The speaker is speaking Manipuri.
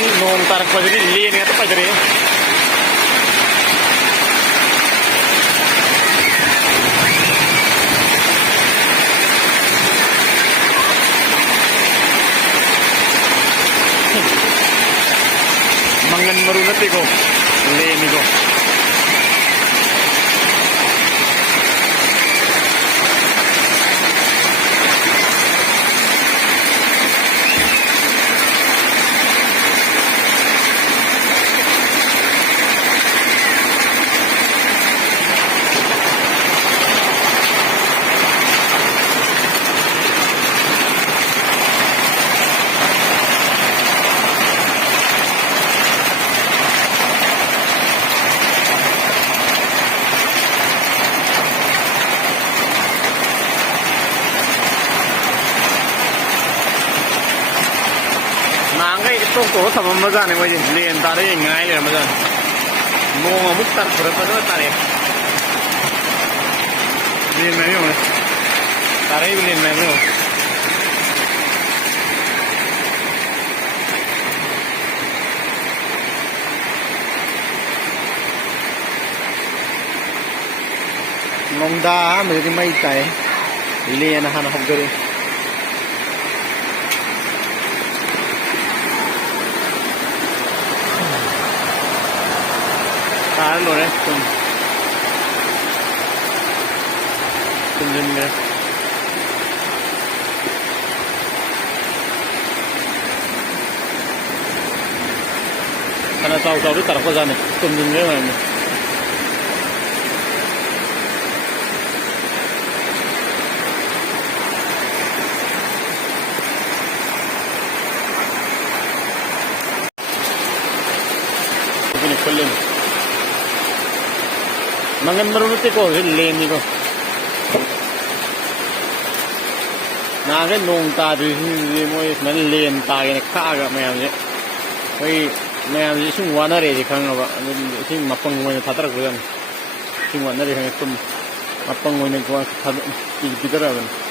nong tarak pajari liye ne to pajari mangan marunat ko liye ni ko Ito ko sama maza ne moje lian tare ngai le maza mo ngamuk tar pura pada tare lian mai yo tare lian mai yo nongda me mai tai lian han hok dere lo đấy cùng nhìn nè karena tahu-tahu itu taruh ke sana cùng nhìn cái này ini kulit mangan marunot ko lian ni ko na cái nong ta thì moi man lian ta cái kha ga mayam je oi mayam je sung wana re khang ba sing mapang moi thadar ko yan sing wana re khang tum mapang moi ne ko thad ki bidara ban